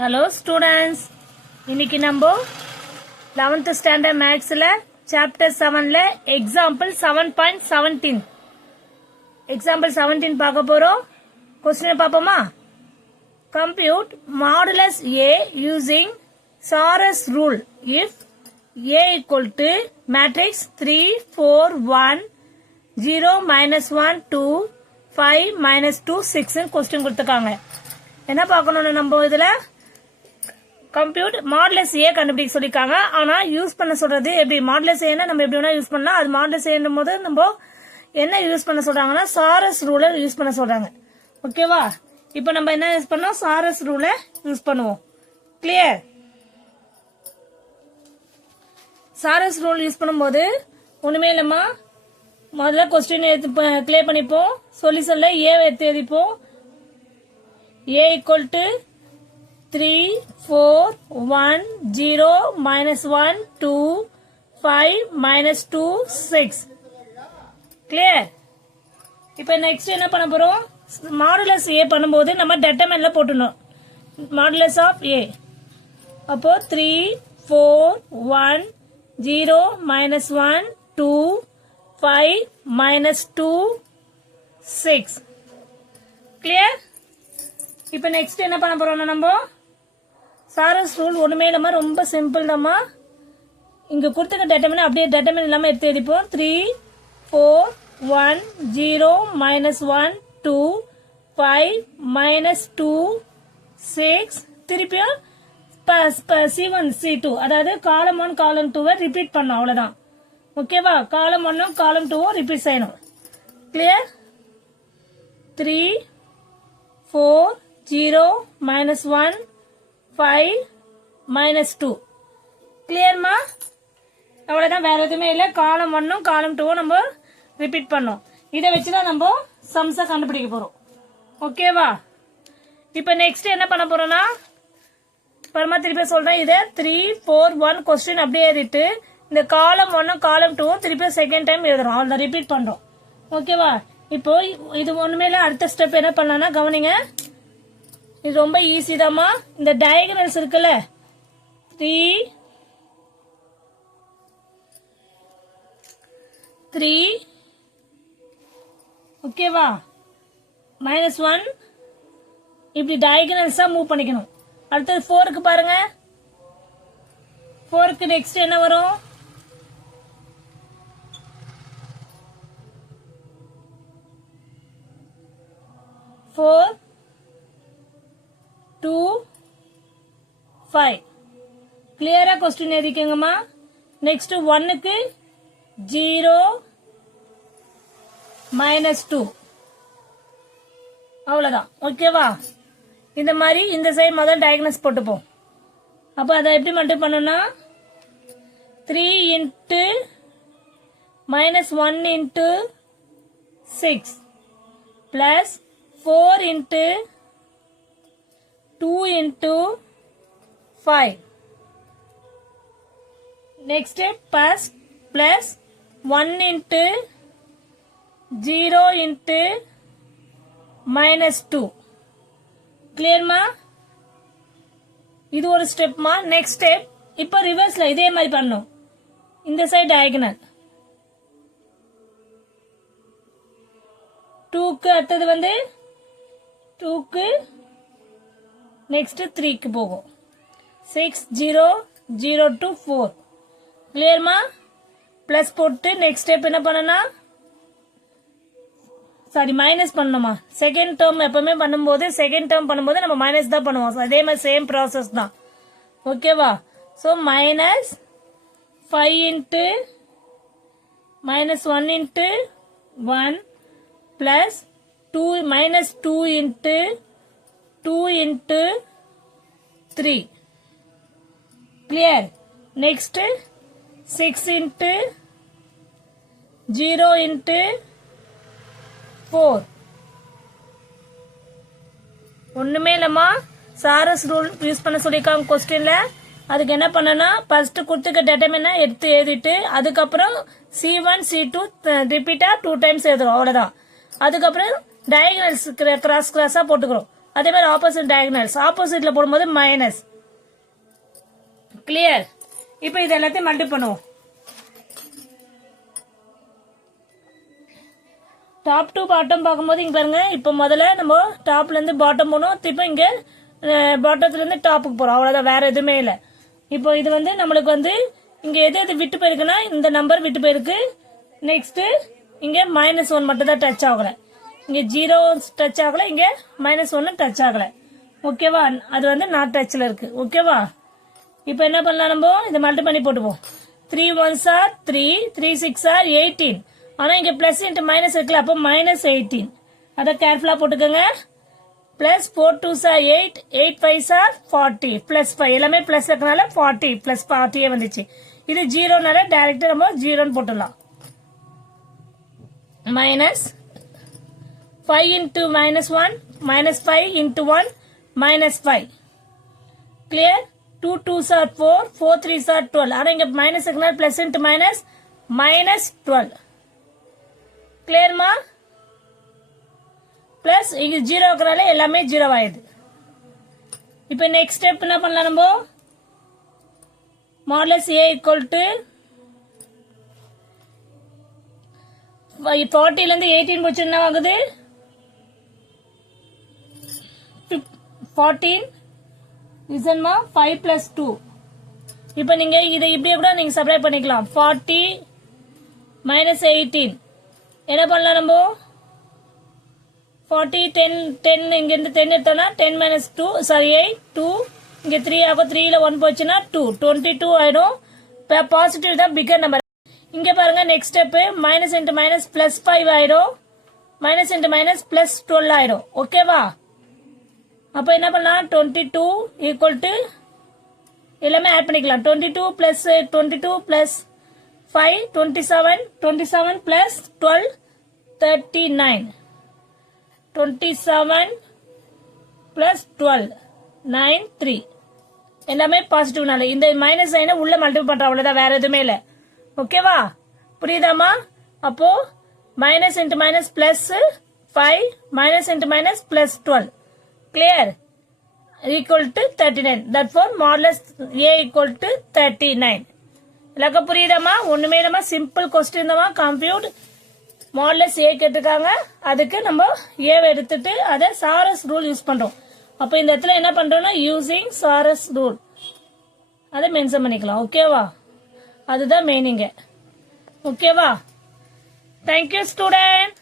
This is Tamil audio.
Hello students, இன்னைக்கு நம்ம 11th standard mathsல chapter 7ல example 7.17 example 17 பார்க்க போறோம். क्वेश्चन பாப்போமா? Compute modulus A using Sar's rule if A equal to matrix 3 4 1 0 minus 1 2 5 minus 2 6 question கொடுத்திருக்காங்க. என்ன பார்க்கணும் நம்ம இதுல கம்ப்யூட் மாடுலஸ் ஏ கண்டுபிடிக்க சொல்லிருக்காங்க. ஆனா யூஸ் பண்ண சொல்றது எப்படி மாடுலஸ் ஏன்னா நம்ம எப்படி வேணா யூஸ் பண்ணலாம். அது மாடுலஸ் ஏன்னும் போது நம்ம என்ன யூஸ் பண்ண சொல்றாங்கன்னா சாரஸ் ரூலை யூஸ் பண்ண சொல்றாங்க. ஓகேவா? இப்போ நம்ம என்ன யூஸ் பண்ணோம்? சாரஸ் ரூலை யூஸ் பண்ணுவோம். கிளியர்? சாரஸ் ரூல் யூஸ் பண்ணும்போது ஒண்ணுமே இல்லம்மா, முதல்ல கொஸ்டின் கிளியர் பண்ணிப்போம். சொல்ல ஏ எடுத்து எழுதிப்போம். A equal to 3, 4, 1, 0, minus 1, 2, 5, minus 2, 6. Clear? இப்போ next என்ன பண்ண போறோம்? மாடுலஸ் A பண்ணும்போது நம்ம determinantல போட்டுணும். Modulus of A. அப்போ 3, 4, 1, 0, minus 1, 2, 5, minus 2, 6. Clear? இப்போ நெக்ஸ்ட் என்ன பண்ண போறோம்னா நம்ம சாரஸ் ரூல் ஒண்ணுமே இல்லாம ரொம்ப சிம்பிள் தான்மா. இங்க கொடுத்துக்க டெட்டர்மின் அப்படியே டெட்டர்மின் இல்லாம எடுத்து எழுதிப்போம். 3 4 1 0 minus 1 2 5 minus 2 6 திருப்பியும் C1 C2 அதாவது காலம் 1 காலம் 2 ரிப்பீட் பண்ணோம். அவ்வளவுதான். ஓகேவா? காலம் 1 காலம் 2 ரிப்பீட் செய்யணும். கிளியர்? 3 4 0 minus 1 5 minus 2 கிளியர்மா? அவ்வளவுதான், வேற எதுவுமே இல்ல. காலம் 1 காலம் 2 நம்ம ரிப்பீட் பண்ணோம். இதை வச்சுதான் நம்ம சம்ஸை கண்டுபிடிக்க போறோம். ஓகேவா? இப்ப நெக்ஸ்ட் என்ன பண்ண போறோம்னா பரமா திருப்பி சொல்றேன். இதை 3 4 1 கொஸ்டின் அப்படியே எழுதிட்டு இந்த காலம் 1 காலம் 2 திருப்பி செகண்ட் டைம் எழுதுறோம். அவ்வளவுதான், ரிப்பீட் பண்றோம். ஓகேவா? இப்போ இது ஒண்ணுமே இல்ல. அடுத்த ஸ்டெப் என்ன பண்ணலாம்னா கவனிங்க, இது ரொம்ப ஈஸி தாமா. இந்த டயகனல்ஸ் இருக்குல்ல 3 ஓகேவா -1 இப்படி டயகனல்ஸா மூவ் பண்ணிக்கணும். அடுத்தது 4க்கு பாருங்க. 4க்கு நெக்ஸ்ட் என்ன வரும்? 4 2 5 கிளியரா கொஸ்டின் எழுதிக்கங்கம்மா. நெக்ஸ்ட் 1க்கு 0 -2 அவ்வளவுதான். ஓகேவா? இந்த மாதிரி இந்த சைடு முதல் டயகனல்ஸ் போட்டுப்போம். அப்ப அதை எப்படி மட்டும் பண்ணணும்னா 3 into -1 into 6 plus 4 into 2 into 5 next plus 1 into 0 into -2 clear மா? இது ஒரு ஸ்டெப் மா. நெக்ஸ்ட் ஸ்டெப் இப்போ ரிவர்ஸ்ல இதே மாதிரி பண்ணணும். இந்த சைடு டயகனல் 2க்கு அடுத்தது 2க்கு நெக்ஸ்ட் 3க்கு போகும். 6 0 0 to 4 கிளியர்மா? பிளஸ் போட்டு நெக்ஸ்ட் ஸ்டெப் என்ன பண்ணனா சாரி மைனஸ் பண்ணணுமா. செகண்ட் டேர்ம் எப்பவுமே பண்ணும்போது நம்ம மைனஸ் தான் பண்ணுவோம். அதே மாதிரி சேம் ப்ராசஸ் தான். ஓகேவா? So -5 into -1 into 1 plus 2 -2 into 2 into 3 clear. next 6 into 0 into 4 ஒண்ணுமே இல்லம்மா. சாரஸ் ரூல் யூஸ் பண்ண சொல்லிருக்காங்க கொஸ்டின்ல. அதுக்கு என்ன பண்ணனா ஃபர்ஸ்ட் கொடுத்துக்க டெட்டர்மினை எடுத்து எழுதிட்டு அதுக்கப்புறம் C1 C2 ரிப்பீட்டா 2 டைம்ஸ் எழுதுறோம். அவ்வளவுதான். அதுக்கப்புறம் டயகனல்ஸ் கிராஸா போட்டுக்கிறோம். அதே மாதிரி ஆப்போசிட் டயகனல்ஸ் ஆப்போசிட்ல போடும்போது மைனஸ். கிளியர்? இப்போ இது எல்லாத்தையும் மல்டி பண்ணுவோம். டாப் டு பாட்டம் பார்க்கும்போது இங்க பாருங்க, இப்போ முதல்ல நம்ம டாப்ல இருந்து பாட்டம் போனோம், திருப்ப இங்க பாட்டத்துல இருந்து டாப்புக்கு போறோம், அவ்வளவுதான், வேற எதுவுமே இல்லை. இப்போ இது வந்து நம்மளுக்கு வந்து இங்க எது எது விட்டு போயிருக்குன்னா இந்த நம்பர் விட்டு போயிருக்கு. நெக்ஸ்ட் இங்க -1 மட்டும் தான் டச் ஆகல, இங்க 0 டச் ஆகல, இங்க -1 டச் ஆகல. ஓகேவா? அது வந்து நாட் டச்ல இருக்கு. ஓகேவா? இப்போ என்ன பண்ணலாம், நம்ம இதை மல்டி பண்ணி போட்டுப்போம். 3 1s are 3, 3 6 are 18. ஆனா இங்க பிளஸ் இன்ட்டு மைனஸ் இருக்குல்ல, அப்போ -18. அதை கேர்ஃபுல்லா போட்டுக்கோங்க. Plus 4 2s are 8, 8 5s are 40, plus 5 எல்லாமே பிளஸ் இருக்கனால 40 பிளஸ் 40 வந்துச்சு. இது 0னால டைரக்டா நம்ம 0ன்னு போட்டுடலாம். Minus 5 into -1, -5 into 1, -5. Clear? 2 2s are 4, 4 3s are 12. ஆனா இங்க மைனஸ் இருக்கனால பிளஸ் இன்ட்டு மைனஸ் -12. கிளியர்மா? பிளஸ் இங்க 0 இருக்கனால எல்லாமே 0 ஆயிடுது. இப்போ நெக்ஸ்ட் ஸ்டெப் என்ன பண்ணலாம், நம்ம மாடுலஸ் A ஈக்குவல் டு 40 ல இருந்து 18 போச்சு, என்ன ஆகுது? 14 இசன்மா 5 plus 2. இப்போ நீங்க இதை இப்படியே கூட நீங்க சப்ராக்ட் பண்ணிக்கலாம். 40 minus 18 என்ன பண்ணலாம், நம்ம 40 10 இங்க இருந்து 10 எடுத்தோம்னா 10 minus 2 சாரி 8 2 இங்க 3 ஆகும், 3 ல 1 போச்சுன்னா 2 22 ஆயிடும். பாசிட்டிவ் தான் பிகர் நம்பர். இங்க பாருங்க next step minus into minus plus 5 ஆயிடும், மைனஸ் இன்ட்டு மைனஸ் பிளஸ் 12 ஆயிடும். ஓகேவா? அப்போ என்ன பண்ணலாம், 22 ஈக்குவல் டு எல்லாமே ஆட் பண்ணிக்கலாம். 22 பிளஸ் 22 பிளஸ் 5 27, 27 பிளஸ் 12 39, 27 பிளஸ் 12 9 3 எல்லாமே பாசிட்டிவ்னால இந்த மைனஸ் சைனை உள்ள மல்டிபிள் பண்றோம், அவ்வளவுதான், வேற எதுவுமே இல்லை. ஓகேவா? புரியுதாமா? அப்போ minus into minus plus 5 minus into minus plus 12 clear equal to 39. Therefore modulus A equal to 39. இலக்க புரியுதாமா? ஒண்ணுமே இல்லாம சிம்பிள் கொஸ்டின் தான். கம்ப்யூட் மாடுலஸ் A கேட்டிருக்காங்க, அதுக்கு நம்ம A எடுத்துட்டு அதை சாரஸ் ரூல் யூஸ் பண்றோம். அப்ப இந்த இடத்துல என்ன பண்றோம்னா யூசிங் சாரஸ் ரூல் அதை மென்ஷன் பண்ணிக்கலாம். ஓகேவா? அதுதான் மெயினிங்க. ஓகேவா? Thank you student.